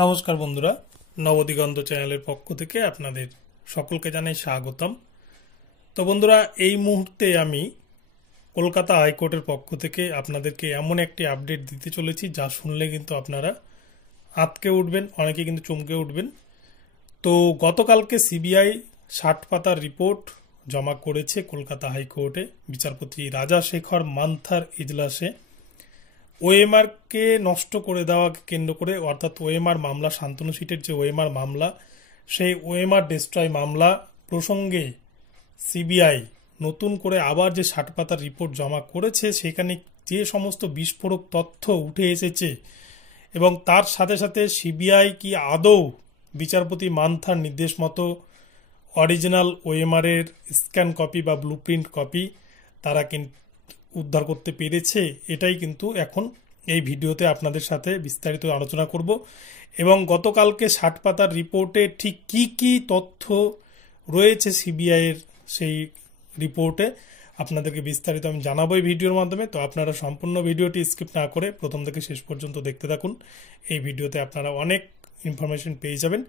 নমস্কার বন্ধুরা, নবদিগন্ত চ্যানেলের পক্ষ থেকে আপনাদের সকলকে জানাই স্বাগতম। তো বন্ধুরা, এই মুহূর্তে আমি কলকাতা হাইকোর্টের পক্ষ থেকে আপনাদেরকে এমন একটি আপডেট দিতে চলেছি যা শুনলে কিন্তু আপনারা আঁতকে উঠবেন, অনেকে কিন্তু চমকে উঠবেন। তো গতকালকে সিবিআই 60 পাতার রিপোর্ট জমা করেছে কলকাতা হাইকোর্টে বিচারপতি রাজাশেখর মান্থার ইজলাসে। ওএমআরকে নষ্ট করে দেওয়াকে কেন্দ্র করে, অর্থাৎ ওএমআর মামলা, শান্তনু সিটের যে ওএমআর মামলা, সেই ওএমআর ডিস্ট্রয় মামলা প্রসঙ্গে সিবিআই নতুন করে আবার যে 60 পাতার রিপোর্ট জমা করেছে, সেখানে যে সমস্ত বিস্ফোরক তথ্য উঠে এসেছে এবং তার সাথে সাথে সিবিআই কি আদৌ বিচারপতি মান্থার নির্দেশ মতো অরিজিনাল ওএমআর এর স্ক্যান কপি বা ব্লুপ্রিন্ট কপি তারা কিন্তু উদ্ধার করতে পেরেছে, এটাই কিন্তু এখন এই ভিডিওতে আপনাদের সাথে বিস্তারিত আলোচনা করব। এবং গতকালকে 60 পাতার রিপোর্টে ঠিক কি কি তথ্য রয়েছে সিবিআই এর সেই রিপোর্টে আপনাদেরকে বিস্তারিত আমি জানাবো এই ভিডিওর মাধ্যমে। তো আপনারা সম্পূর্ণ ভিডিওটি স্কিপ না করে প্রথম থেকে শেষ পর্যন্ত দেখতে থাকুন। এই ভিডিওতে আপনারা অনেক ইনফরমেশন পেয়ে যাবেন।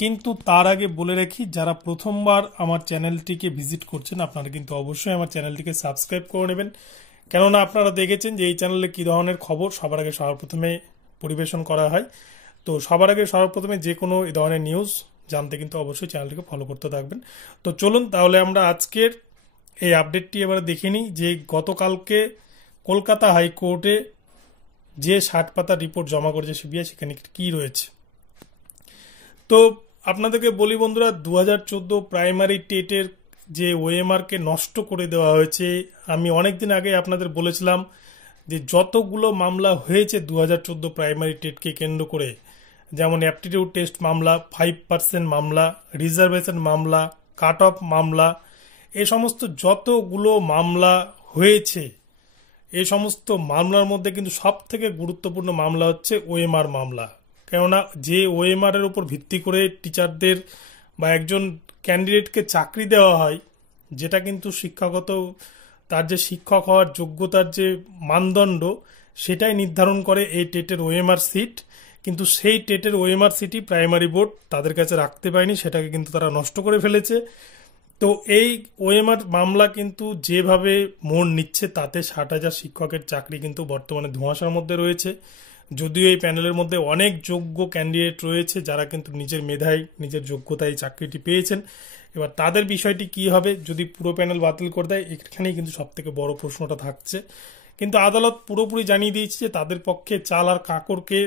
কিন্তু তার আগে বলে রাখি, যারা প্রথমবার আমার চ্যানেলটিকে ভিজিট করছেন আপনারা কিন্তু অবশ্যই আমার চ্যানেলটিকে সাবস্ক্রাইব করে নেবেন, কেননা আপনারা দেখেছেন যে এই চ্যানেলে কী ধরনের খবর সবার আগে সবার প্রথমে পরিবেশন করা হয়। তো সবার আগে সবার প্রথমে যে কোনো এই ধরনের নিউজ জানতে কিন্তু অবশ্যই চ্যানেলটিকে ফলো করতে থাকবেন। তো চলুন তাহলে আমরা আজকের এই আপডেটটি এবারে দেখে নিই যে গতকালকে কলকাতা হাইকোর্টে যে 60 পাতার রিপোর্ট জমা করেছে সিবিআই, সেখানে কী রয়েছে। তো আপনাদেরকে বলি বন্ধুরা, 2014 প্রাইমারি টেটের যে ওএমআরকে নষ্ট করে দেওয়া হয়েছে, আমি অনেকদিন আগে আপনাদের বলেছিলাম যে যতগুলো মামলা হয়েছে 2014 প্রাইমারি টেটকে কেন্দ্র করে, যেমন অ্যাপটিটিউড টেস্ট মামলা, 5% মামলা, রিজার্ভেশন মামলা, কাট অফ মামলা, এই সমস্ত যতগুলো মামলা হয়েছে, এই সমস্ত মামলার মধ্যে কিন্তু সব থেকে গুরুত্বপূর্ণ মামলা হচ্ছে ওএমআর মামলা। কেননা যে ওএমআর এর উপর ভিত্তি করে টিচারদের বা একজন ক্যান্ডিডেটকে চাকরি দেওয়া হয়, যেটা কিন্তু শিক্ষাগত তার যে শিক্ষক হওয়ার যোগ্যতার যে মানদণ্ড, সেটাই নির্ধারণ করে এই টেটের ওএমআর সিট। কিন্তু সেই টেটের ওএমআর সিটই প্রাইমারি বোর্ড তাদের কাছে রাখতে পারেনি, সেটাকে কিন্তু তারা নষ্ট করে ফেলেছে। তো এই ওএমআর মামলা কিন্তু যেভাবে মোড় নিচ্ছে, তাতে 60,000 শিক্ষকের চাকরি কিন্তু বর্তমানে ধোঁয়াশার মধ্যে রয়েছে। যদিও এই প্যানেলের মধ্যে অনেক যোগ্য ক্যান্ডিডেট রয়েছে যারা কিন্তু নিজের মেধায়, নিজের যোগ্যতায় চাকরিটি পেয়েছেন। এবার তাদের বিষয়টি কি হবে যদি পুরো প্যানেল বাতিল করে দেয়, এখানেই কিন্তু সব থেকে বড় প্রশ্নটা থাকছে। কিন্তু আদালত পুরোপুরি জানিয়ে দিয়েছে যে তাদের পক্ষে চাল আর কাঁকড়কে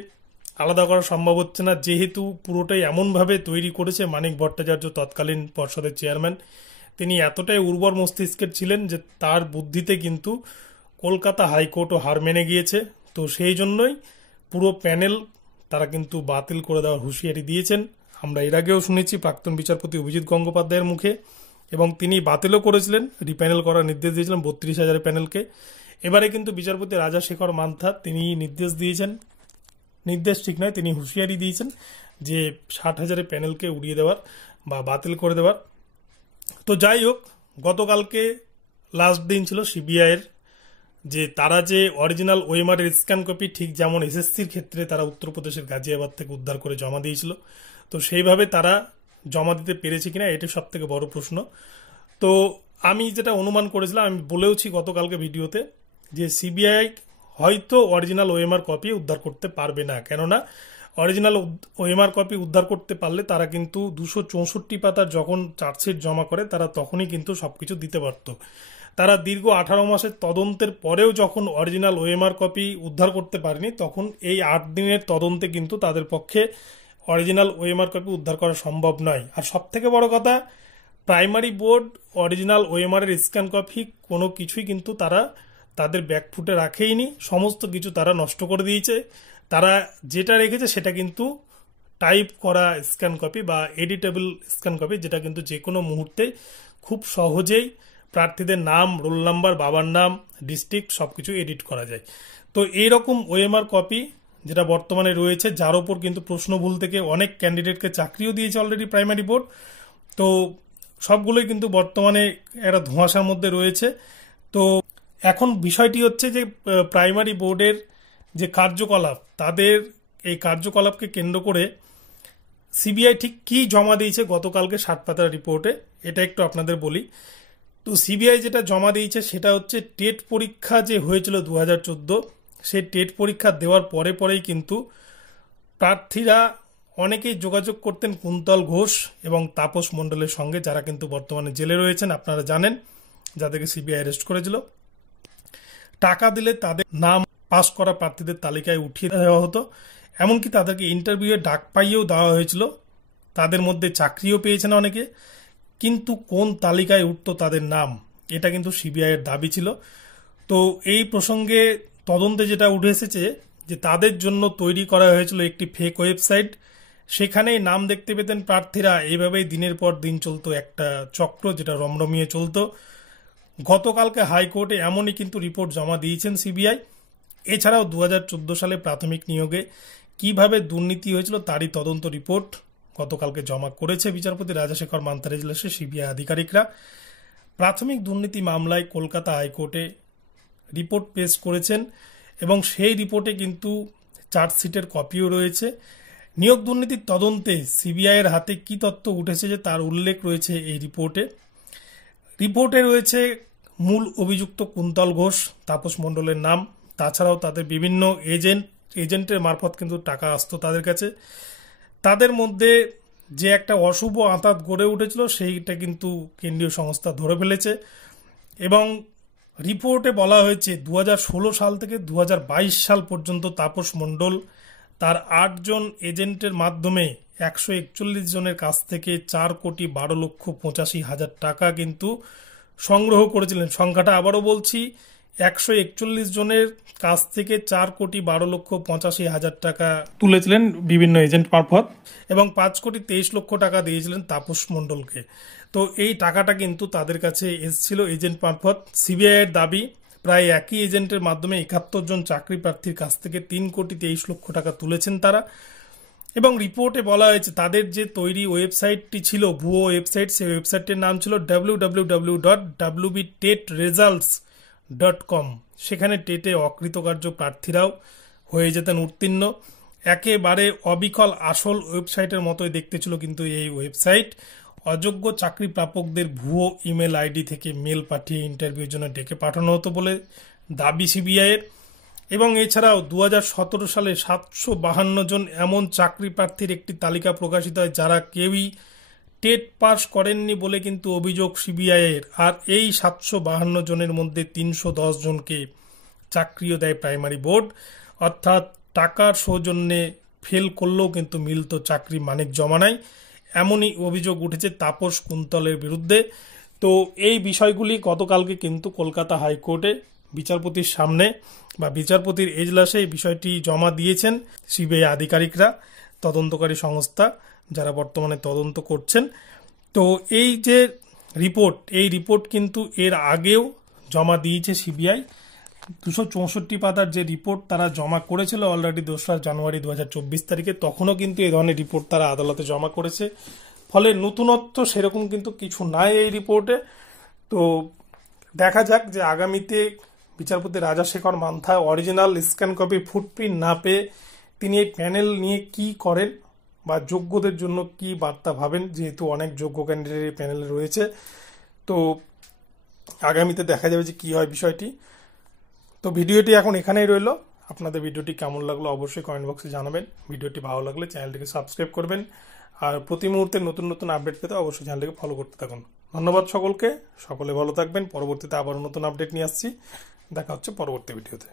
আলাদা করা সম্ভব হচ্ছে না, যেহেতু পুরোটাই এমনভাবে তৈরি করেছে মানিক ভট্টাচার্য, তৎকালীন পর্ষদের চেয়ারম্যান। তিনি এতটাই উর্বর মস্তিষ্কের ছিলেন যে তার বুদ্ধিতে কিন্তু কলকাতা হাইকোর্টও হার মেনে গিয়েছে। তো সেই জন্যই পুরো প্যানেল তারা কিন্তু বাতিল করে দেওয়ার হুঁশিয়ারি দিয়েছেন। আমরা এর আগেও শুনেছি প্রাক্তন বিচারপতি অভিজিৎ গঙ্গোপাধ্যায়ের মুখে, এবং তিনি বাতিলও করেছিলেন, রিপ্যানেল করার নির্দেশ দিয়েছিলেন 32,000 প্যানেলকে। এবারে কিন্তু বিচারপতি রাজাশেখর মান্থা তিনি নির্দেশ দিয়েছেন, নির্দেশ ঠিক নয়, তিনি হুঁশিয়ারি দিয়েছেন যে 60,000 প্যানেলকে উড়িয়ে দেওয়ার বা বাতিল করে দেওয়ার। তো যাই হোক, গতকালকে লাস্ট দিন ছিল সিবিআইয়ের, যে তারা যে অরিজিনাল ওএমআর এর স্ক্যান কপি, ঠিক যেমন এসএসসির ক্ষেত্রে তারা উত্তরপ্রদেশের গাজিয়াবাদ থেকে উদ্ধার করে জমা দিয়েছিল, তো সেইভাবে তারা জমা দিতে পেরেছে কিনা, এটা সব থেকে বড় প্রশ্ন। তো আমি যেটা অনুমান করেছিলাম, আমি বলেওছি গতকালকে ভিডিওতে, যে সিবিআই হয়তো অরিজিনাল ওএমআর কপি উদ্ধার করতে পারবে না। কেননা অরিজিনাল ওএমআর কপি উদ্ধার করতে পারলে তারা কিন্তু 264 পাতার যখন চার্জশিট জমা করে, তারা তখনই কিন্তু সবকিছু দিতে পারত। তারা দীর্ঘ 18 মাসের তদন্তের পরেও যখন অরিজিনাল ওএমআর কপি উদ্ধার করতে পারেনি, তখন এই 8 দিনের তদন্তে কিন্তু তাদের পক্ষে অরিজিনাল ওএমআর কপি উদ্ধার করা সম্ভব নয়। আর সব থেকে বড় কথা, প্রাইমারি বোর্ড অরিজিনাল ওএমআর এর স্ক্যান কপি কোনো কিছুই কিন্তু তারা তাদের ব্যাকফুটে রাখেইনি, সমস্ত কিছু তারা নষ্ট করে দিয়েছে। তারা যেটা রেখেছে সেটা কিন্তু টাইপ করা স্ক্যান কপি বা এডিটেবল স্ক্যান কপি, যেটা কিন্তু যে কোনো মুহূর্তে খুব সহজেই প্রার্থীদের নাম, রোল নাম্বার, বাবার নাম, ডিস্ট্রিক্ট সবকিছু এডিট করা যায়। তো এইরকম ওএমআর কপি যেটা বর্তমানে রয়েছে, যার ওপর কিন্তু প্রশ্নভুল থেকে অনেক ক্যান্ডিডেটকে চাকরিও দিয়েছে অলরেডি প্রাইমারি বোর্ড, তো সবগুলোই কিন্তু বর্তমানে একটা ধোঁয়াশার মধ্যে রয়েছে। তো এখন বিষয়টি হচ্ছে যে প্রাইমারি বোর্ডের যে কার্যকলাপ, তাদের এই কার্যকলাপকে কেন্দ্র করে সিবিআই ঠিক কি জমা দিয়েছে গতকালকে 60 পাতার রিপোর্টে, এটা একটু আপনাদের বলি। তো সিবিআই যেটা জমা দিয়েছে সেটা হচ্ছে টেট পরীক্ষা যে হয়েছিল 2014, সেই টেট পরীক্ষা দেওয়ার পরেই কিন্তু প্রার্থীরা অনেকেই যোগাযোগ করতেন কুন্তল ঘোষ এবং তাপস মণ্ডলের সঙ্গে, যারা কিন্তু বর্তমানে জেলে রয়েছেন, আপনারা জানেন, যাদেরকে সিবিআই অ্যারেস্ট করেছিল। টাকা দিলে তাদের নাম পাস করা প্রার্থীদের তালিকায় উঠিয়ে দেওয়া হতো, এমনকি তাদেরকে ইন্টারভিউয়ে ডাক পাইয়েও দেওয়া হয়েছিল। তাদের মধ্যে চাকরিও পেয়েছেন অনেকে, কিন্তু কোন তালিকায় উঠতো তাদের নাম, এটা কিন্তু সিবিআইয়ের দাবি ছিল। তো এই প্রসঙ্গে তদন্তে যেটা উঠে এসেছে যে তাদের জন্য তৈরি করা হয়েছিল একটি ফেক ওয়েবসাইট, সেখানেই নাম দেখতে পেতেন প্রার্থীরা। এইভাবেই দিনের পর দিন চলতো একটা চক্র, যেটা রমরমিয়ে চলতো। গতকালকে হাইকোর্টে এমনই কিন্তু রিপোর্ট জমা দিয়েছেন সিবিআই। এছাড়াও 2014 সালে প্রাথমিক নিয়োগে কিভাবে দুর্নীতি হয়েছিল তারই তদন্ত রিপোর্ট গতকালকে জমা করেছে বিচারপতি রাজাশেখর মান্থার এজলাসে সিবিআই আধিকারিকরা। প্রাথমিক দুর্নীতি মামলায় কলকাতা হাইকোর্টে রিপোর্ট পেশ করেছেন এবং সেই রিপোর্টে কিন্তু চার্জশিটের কপিও রয়েছে। নিয়োগ দুর্নীতির তদন্তে সিবিআইয়ের হাতে কি তথ্য উঠেছে যে তার উল্লেখ রয়েছে এই রিপোর্টে। রিপোর্টে রয়েছে মূল অভিযুক্ত কুন্তল ঘোষ, তাপস মণ্ডলের নাম, তাছাড়াও তাদের বিভিন্ন এজেন্টের মারফত কিন্তু টাকা আসতো তাদের কাছে। তাদের মধ্যে যে একটা অশুভ আঁতাত গড়ে উঠেছিল সেইটা কিন্তু কেন্দ্রীয় সংস্থা ধরে ফেলেছে এবং রিপোর্টে বলা হয়েছে 2016 সাল থেকে 2022 সাল পর্যন্ত তাপস মণ্ডল তার 8 জন এজেন্টের মাধ্যমে 141 জনের কাছ থেকে 4,12,85,000 টাকা কিন্তু সংগ্রহ করেছিলেন। সংখ্যাটা আবারও বলছি, 141 জনের কাছ থেকে 4,12,85,000 টাকা তুলেছিলেন বিভিন্ন এজেন্ট মারফত এবং 5,23,00,000 টাকা দিয়েছিলেন তাপস মণ্ডলকে। তো এই টাকাটা কিন্তু তাদের কাছে এসেছিল এজেন্ট মারফত। সিবিআইয়ের দাবি প্রায় একই এজেন্টের মাধ্যমে 71 জন চাকরি প্রার্থীর কাছ থেকে 3,23,00,000 টাকা তুলেছেন তারা। এবং রিপোর্টে বলা হয়েছে তাদের যে তৈরি ওয়েবসাইটটি ছিল ভুয়ো ওয়েবসাইট, সেই ওয়েবসাইটটির নাম ছিল www.wbtetresults.com। সেখানে টেটে অকৃতকার্য প্রার্থীরাও হয়ে যেতেন উত্তীর্ণ। একেবারে অবিকল আসল ওয়েবসাইটের মতোই দেখতে ছিল কিন্তু এই ওয়েবসাইট। অযোগ্য চাকরি প্রাপকদের ভুয়ো ইমেল আইডি থেকে মেল পাঠিয়ে ইন্টারভিউর জন্য ডেকে পাঠানো হতো বলে দাবি সিবিআইয়ের। এবং এছাড়াও 2017 সালে 752 জন এমন চাকরি প্রার্থীর একটি তালিকা প্রকাশিত হয় যারা কেউই টেট পাস করেননি বলে কিন্তু অভিযোগ সিবিআইয়ের। আর এই 752 জনের মধ্যে 310 জনকে চাকরিও দেয় প্রাইমারি বোর্ড, অর্থাৎ টাকার সৌজন্যে ফেল করলেও কিন্তু মিলত চাকরি মানিক জমানায়। এমনই অভিযোগ উঠেছে তাপস কুন্তলের বিরুদ্ধে। তো এই বিষয়গুলি গতকালকে কিন্তু কলকাতা হাইকোর্টে বিচারপতির সামনে বা বিচারপতির এজলাসে এই বিষয়টি জমা দিয়েছেন সিবিআই আধিকারিকরা, তদন্তকারী সংস্থা যারা বর্তমানে তদন্ত করছেন। তো এই যে রিপোর্ট, এই রিপোর্ট কিন্তু এর আগেও জমা দিয়েছে সিবিআই। 264 পাতার যে রিপোর্ট তারা জমা করেছিল অলরেডি 2রা জানুয়ারি 2024 তারিখে, তখনও কিন্তু এই ধরনের রিপোর্ট তারা আদালতে জমা করেছে। ফলে নতুনত্ব সেরকম কিন্তু কিছু নাই এই রিপোর্টে। তো দেখা যাক যে আগামীতে বিচারপতি Rajasekhar Mantha original scan copy footprint না পেয়ে তিনি এই প্যানেল নিয়ে কি করেন বা যোগ্যদের জন্য কি বার্তা ভাবেন, যেহেতু অনেক যোগ্য ক্যান্ডিডেট এই প্যানেলে রয়েছে। তো আগামীতে দেখা যাবে যে কি হয় বিষয়টি। তো ভিডিওটি এখন এখানেই রইল। আপনাদের ভিডিওটি কেমন লাগলো অবশ্যই কমেন্ট বক্সে জানাবেন। ভিডিওটি ভালো লাগলে চ্যানেলটিকে সাবস্ক্রাইব করবেন আর প্রতি মুহূর্তে নতুন নতুন আপডেট পেতে অবশ্যই চ্যানেলটিকে ফলো করতে থাকুন। ধন্যবাদ সকলকে, সকলে ভালো থাকবেন। পরবর্তীতে আবারও নতুন আপডেট নিয়ে আসছি। দেখা হচ্ছে পরবর্তী ভিডিওতে।